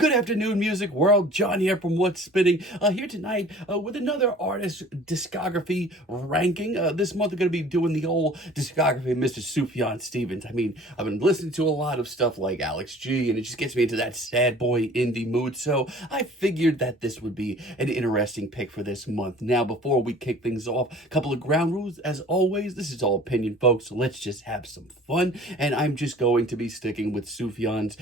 Good afternoon, music world. John here from What's Spinning. Here tonight with another artist discography ranking. This month we're going to be doing the old discography of Mr. Sufjan Stevens. I mean, I've been listening to a lot of stuff like Alex G, and it just gets me into that sad boy indie mood. So I figured that this would be an interesting pick for this month. Now, before we kick things off, a couple of ground rules. As always, this is all opinion, folks. So let's just have some fun. And I'm just going to be sticking with Sufjan's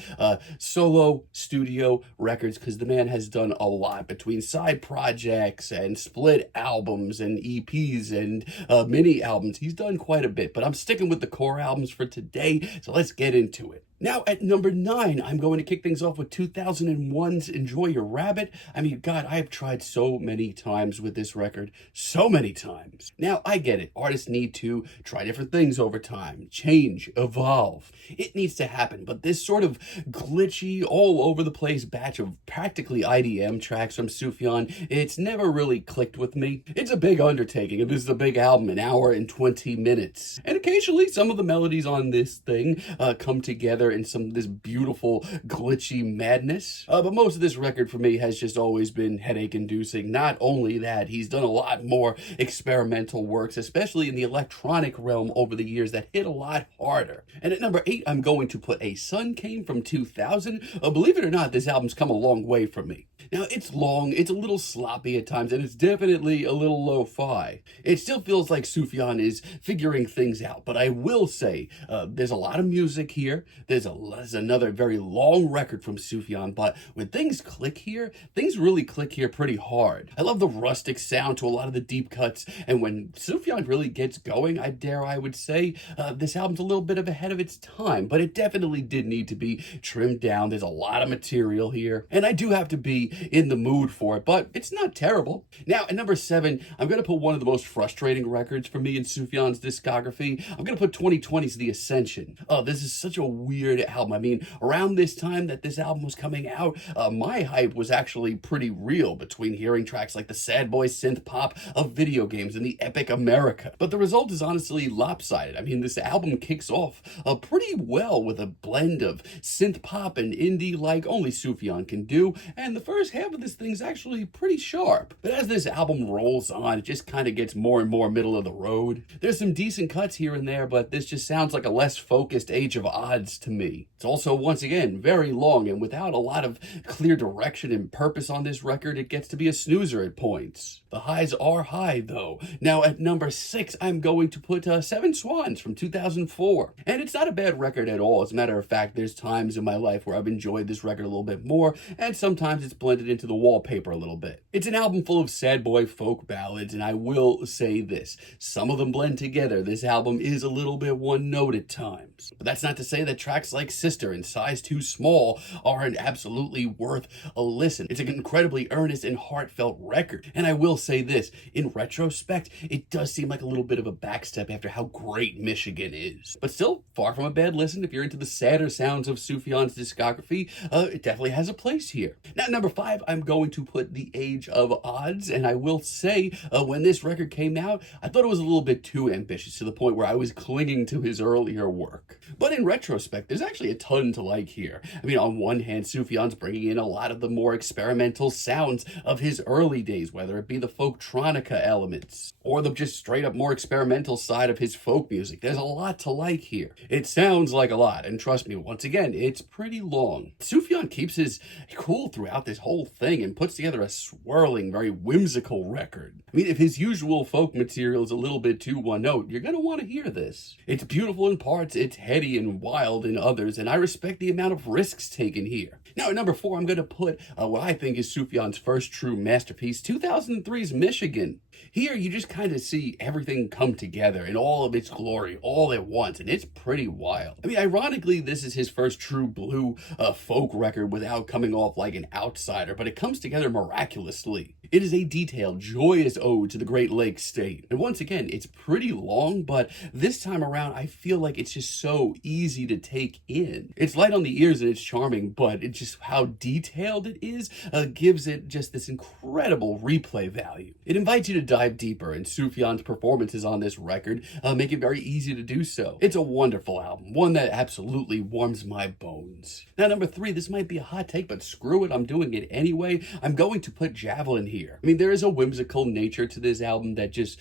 solo studio records because the man has done a lot between side projects and split albums and EPs and mini albums. He's done quite a bit, but I'm sticking with the core albums for today, so let's get into it. Now, at number 9, I'm going to kick things off with 2001's Enjoy Your Rabbit. I mean, God, I have tried so many times with this record. So many times. Now, I get it. Artists need to try different things over time. Change, evolve. It needs to happen. But this sort of glitchy, all over the place batch of practically IDM tracks from Sufjan, it's never really clicked with me. It's a big undertaking, and this is a big album, an hour and 20 minutes. And occasionally, some of the melodies on this thing come together in some of this beautiful glitchy madness. But most of this record for me has just always been headache inducing. Not only that, he's done a lot more experimental works, especially in the electronic realm over the years, that hit a lot harder. And at number 8, I'm going to put A Sun Came from 2000. Believe it or not, this album's come a long way for me. Now, it's long, it's a little sloppy at times, and it's definitely a little lo-fi. It still feels like Sufjan is figuring things out, but I will say there's a lot of music here. There's another very long record from Sufjan, but when things click here, things really click here pretty hard. I love the rustic sound to a lot of the deep cuts, and when Sufjan really gets going, I would say this album's a little bit ahead of its time, but it definitely did need to be trimmed down. There's a lot of material here, and I do have to be in the mood for it, but it's not terrible. Now, at number 7, I'm going to put one of the most frustrating records for me in Sufjan's discography. I'm going to put 2020's The Ascension. Oh, this is such a weird album. I mean, around this time that this album was coming out, my hype was actually pretty real between hearing tracks like the sad boy synth pop of video games and the epic America. But the result is honestly lopsided. I mean, this album kicks off pretty well with a blend of synth pop and indie like only Sufjan can do, and the first half of this thing's actually pretty sharp. But as this album rolls on, it just kind of gets more and more middle of the road. There's some decent cuts here and there, but this just sounds like a less focused Age of Odds to me. It's also, once again, very long, and without a lot of clear direction and purpose on this record, it gets to be a snoozer at points. The highs are high, though. Now, at number 6, I'm going to put Seven Swans from 2004. And it's not a bad record at all. As a matter of fact, there's times in my life where I've enjoyed this record a little bit more, and sometimes it's blended into the wallpaper a little bit. It's an album full of sad boy folk ballads, and I will say this. Some of them blend together. This album is a little bit one note at times. But that's not to say that tracks like Sister and Size Too Small aren't absolutely worth a listen. It's an incredibly earnest and heartfelt record. And I will say this, in retrospect, it does seem like a little bit of a backstep after how great Michigan is. But still, far from a bad listen. If you're into the sadder sounds of Sufjan's discography, it definitely has a place here. Now, number 5, I'm going to put The Age of Odds, and I will say, when this record came out, I thought it was a little bit too ambitious to the point where I was clinging to his earlier work. But in retrospect, there's actually a ton to like here. I mean, on one hand, Sufjan's bringing in a lot of the more experimental sounds of his early days, whether it be the folktronica elements, or the just straight up more experimental side of his folk music. There's a lot to like here. It sounds like a lot, and trust me, once again, it's pretty long. Sufjan keeps his cool throughout this whole thing and puts together a swirling, very whimsical record. I mean, if his usual folk material is a little bit too one note, you're gonna want to hear this. It's beautiful in parts, it's heady and wild in others, and I respect the amount of risks taken here. Now, at number 4, I'm gonna put what I think is Sufjan's first true masterpiece, 2003's Michigan. Here, you just kind of see everything come together in all of its glory, all at once, and it's pretty wild. I mean, ironically, this is his first true blue folk record without coming off like an outsider, but it comes together miraculously. It is a detailed, joyous ode to the Great Lakes state. And once again, it's pretty long, but this time around, I feel like it's just so easy to take in. It's light on the ears and it's charming, but it's just how detailed it is gives it just this incredible replay value. It invites you to dive deeper, and Sufjan's performances on this record make it very easy to do so. It's a wonderful album, one that absolutely warms my bones. Now, number 3, this might be a hot take, but screw it, I'm doing it anyway. I'm going to put Javelin here. I mean, there is a whimsical nature to this album that just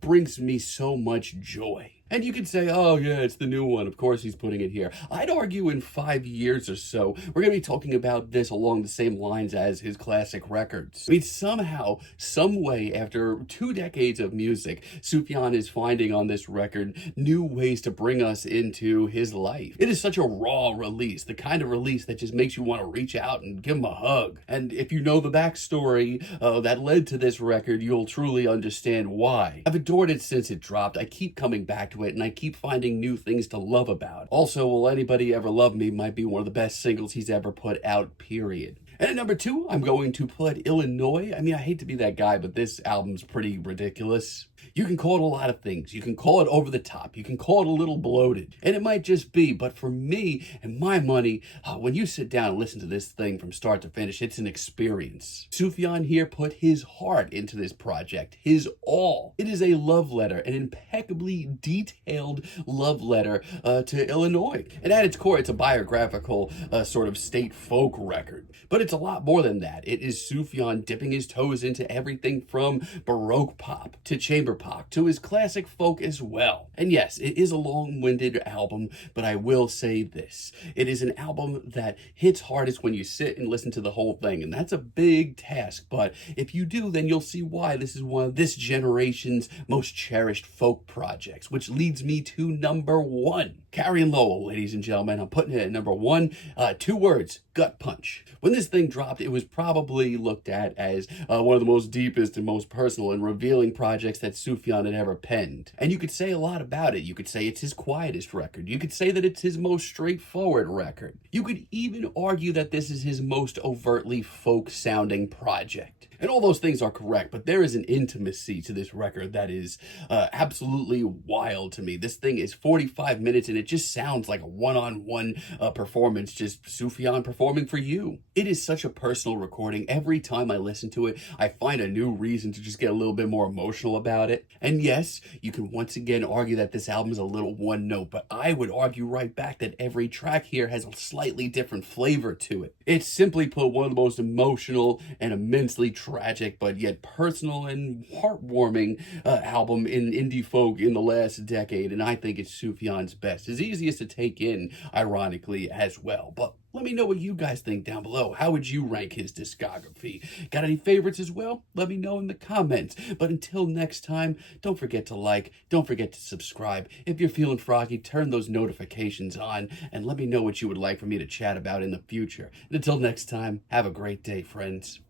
brings me so much joy. And you could say, oh yeah, it's the new one. Of course he's putting it here. I'd argue in 5 years or so, we're going to be talking about this along the same lines as his classic records. I mean, somehow, some way, after 2 decades of music, Sufjan is finding on this record new ways to bring us into his life. It is such a raw release, the kind of release that just makes you want to reach out and give him a hug. And if you know the backstory that led to this record, you'll truly understand why. I've adored it since it dropped. I keep coming back to it, and I keep finding new things to love about. Also, Will Anybody Ever Love Me might be one of the best singles he's ever put out, period. And at number 2, I'm going to put Illinois. I mean, I hate to be that guy, but this album's pretty ridiculous. You can call it a lot of things. You can call it over the top. You can call it a little bloated. And it might just be, but for me and my money, when you sit down and listen to this thing from start to finish, it's an experience. Sufjan here put his heart into this project, his all. It is a love letter, an impeccably detailed love letter to Illinois. And at its core, it's a biographical sort of state folk record. But it's a lot more than that. It is Sufjan dipping his toes into everything from Baroque pop to chamber pop to his classic folk as well. And yes, it is a long-winded album, but I will say this. It is an album that hits hardest when you sit and listen to the whole thing, and that's a big task, but if you do, then you'll see why this is one of this generation's most cherished folk projects, which leads me to number 1. Carrie & Lowell, ladies and gentlemen. I'm putting it at number 1. 2 words, gut punch. When this thing dropped, it was probably looked at as one of the most deepest and most personal and revealing projects that Sufjan had ever penned. And you could say a lot about it. You could say it's his quietest record. You could say that it's his most straightforward record. You could even argue that this is his most overtly folk-sounding project. And all those things are correct, but there is an intimacy to this record that is absolutely wild to me. This thing is 45 minutes and it just sounds like a one-on-one performance, just Sufjan performing for you. It is such a personal recording. Every time I listen to it, I find a new reason to just get a little bit more emotional about it. And yes, you can once again argue that this album is a little one note, but I would argue right back that every track here has a slightly different flavor to it. It's simply put one of the most emotional and immensely tragic but yet personal and heartwarming album in indie folk in the last decade, and I think it's Sufjan's best. His easiest to take in, ironically, as well. But let me know what you guys think down below. How would you rank his discography? Got any favorites as well? Let me know in the comments. But until next time, don't forget to like, don't forget to subscribe. If you're feeling froggy, turn those notifications on and let me know what you would like for me to chat about in the future. And until next time, have a great day, friends.